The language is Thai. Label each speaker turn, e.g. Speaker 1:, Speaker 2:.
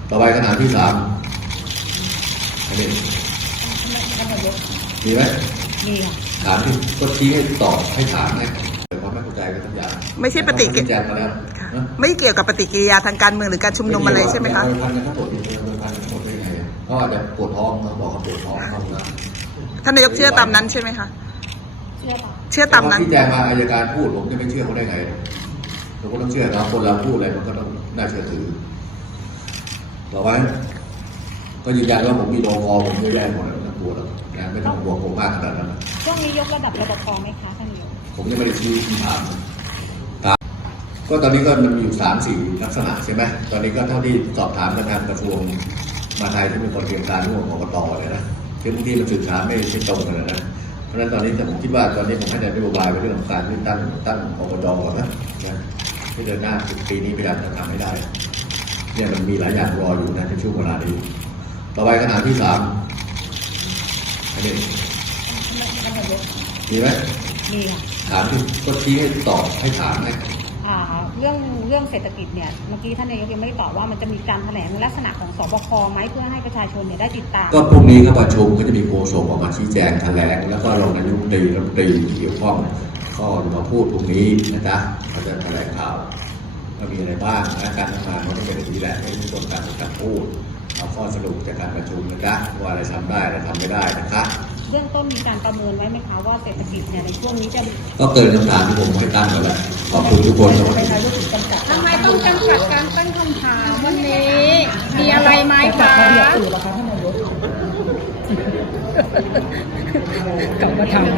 Speaker 1: ต่อไปคำถามที่3อันนี้มีไหม
Speaker 2: มีค่ะ
Speaker 1: ถามที่ก็ชี้ให้ตอบให้ถามนะแต่ความไม่เข้าใจกันทุกอย่าง
Speaker 3: ไม่ใช่ปฏิกิริยาไม่เกี่ยวกับปฏิกิริยาทางการเมืองหรือการชุมนุมอะไรใช่ไหมคะ
Speaker 1: พันกันทั้งหมดพันกันทั้งหมดได้ไงเขาอาจจะปวดท้องเขาบอกเขาปวดท้องเขาแล้ว
Speaker 3: ท่านนายกเชื่อตามนั้นใช่ไหมคะเชื่อตามนั้น
Speaker 1: ที่แจ้งมาอัยการพูดผมจะไม่เชื่อเขาได้ไงเราก็ต้องเชื่อเขาคนเราพูดอะไรมันก็ต้องน่าเชื่อถือต่อไปก็ยืนยันว่าผมมีโลคอผมไม่แย่หมดแล้วไม่ต้องกลัวหรอกนะไม่ต้องห่วงผมมากขนาดนั้น
Speaker 2: ช่วงนี้ยกระดับรปภไหมคะท่านนายก
Speaker 1: ผมยังไม่ได้ชี้คำถามก็ตอนนี้ก็มันมีอยู่3-4 ลักษณะใช่ไหมตอนนี้ก็เท่าที่สอบถามทางกระทรวงมหาดไทยที่เป็นคนเตรียมการร่วมกับกต.เลยนะที่บางทีมันสื่อสารไม่ตรงกันนะเพราะฉะนั้นตอนนี้ผมคิดว่าตอนนี้ผมให้นโยบายไปเรื่องของการตั้งกต.ก่อนนะที่เดินหน้าปีนี้พยายามจะทำให้ได้เนี่ยมันมีหลายอย่างรออยู่นะในช่วงเวลานี้ต่อไปคำถามที่3อันนี้มีไหม
Speaker 2: มีค่ะ
Speaker 1: ถามที่ก็ชี้ให้ตอบให้ถามนะ
Speaker 2: เรื่องเศรษฐกิจเนี่ยเมื่อกี้ท่านนายกยังไม่ได้ตอบว่ามันจะมีการแถลงลักษณะของสบคไหมเพื่อให้ประชาชนเนี่ยได้ติดตาม
Speaker 1: ก็พรุ่งนี้ก็ประชุมก็จะมีโฆษกออกมาชี้แจงแถลงแล้วก็รองนายกรัฐมนตรีเกี่ยวข้องก็มาพูดพรุ่งนี้นะจ๊ะเขาจะแถลงข่าวว่ามีอะไรบ้างนะการทำงานมันต้องเป็นอย่างนี้แหละไม่ใช่ต้นการพูดเอาข้อสรุปจากการประชุมนะจ๊ะว่าอะไรทำได้อะไรทำไม่ได้นะคะ
Speaker 2: เรื่องต้นมีการประเมินไว้ไหมคะว่าเศรษฐกิจเนี่ยในช่วงนี้จะ
Speaker 1: ก็เกินคำถามที่ผมให้ตั้งไปแล้วขอบคุณทุกคน
Speaker 2: ทำไมต้องจำกัดการตั้งคำถามวันนี้มีอะไรไหมคะ
Speaker 3: กลับมาทำ